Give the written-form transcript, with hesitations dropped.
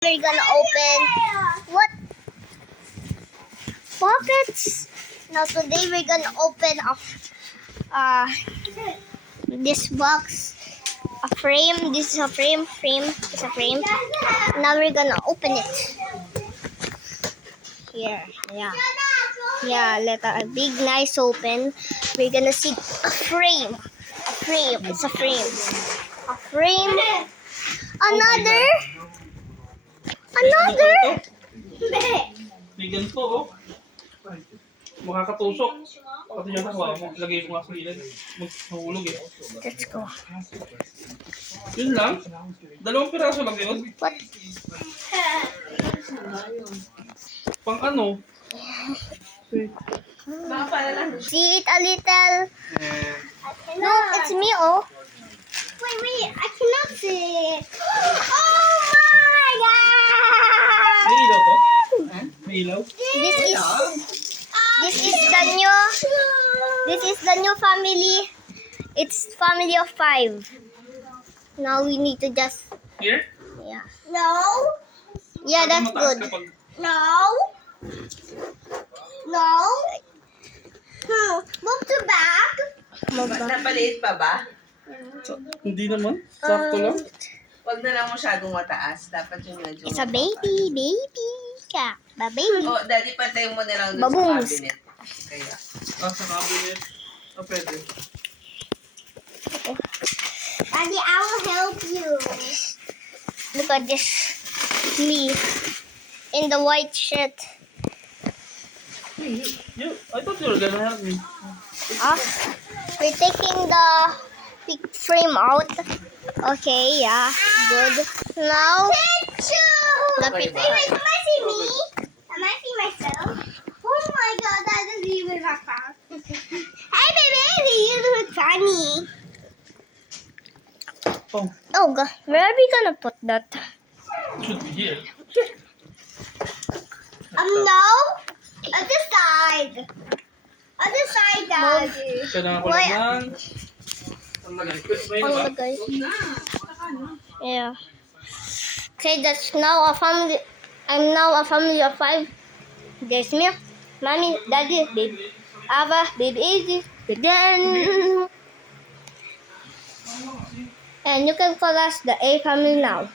We're gonna open what pockets. Now today we're gonna open up this box, a frame. This is a frame. Frame is a frame. Now we're gonna open it. Here, yeah. Let a big nice open. We're gonna see a frame. A frame. It's a frame. A frame. Another. Bigyan to, oh. Makakatusok. Pati yung nakuha mo. Lagay mo nga sa gilid. Mahulog eh. Let's go. Yun lang? 2 piraso lang yun? What? Pang ano? See it a little. No, it's me, oh. Wait, I cannot see it. Oh my god! May ilaw to? May ilaw? This is the new family. It's family of 5. Now we need to just, Here? yeah. No. Yeah, that's Mataas good. kapag... No. Move to back. Napaliit pa ba? Hindi naman. Sakto lang. Huwag na lang masyadong mataas. Dapat yung medyo... It's a baby. Baby. Oh, daddy, pantay mo na lang dun Baboons. sa cabinet. Kaya. Sa cabinet. Pwede. Daddy, I will help you. Look at this. Me. In the white shirt. I thought you were gonna help me. We're taking the big frame out. Okay, yeah. Good. Now, the picture. Wait, Am I see me? Am I see myself? Oh my god, that is even my fun. Hey baby, you look funny. Oh god, where are we gonna put that? Should be here. No. Other side. Other side, Daddy. Kailangan ko lang ng... Ang lagay. May Oh iba? my god. Yeah. Okay, that's now a family. I'm now a family of 5. There's me, mommy, daddy, baby, Ava, baby Izzy, again. And you can call us the A family now.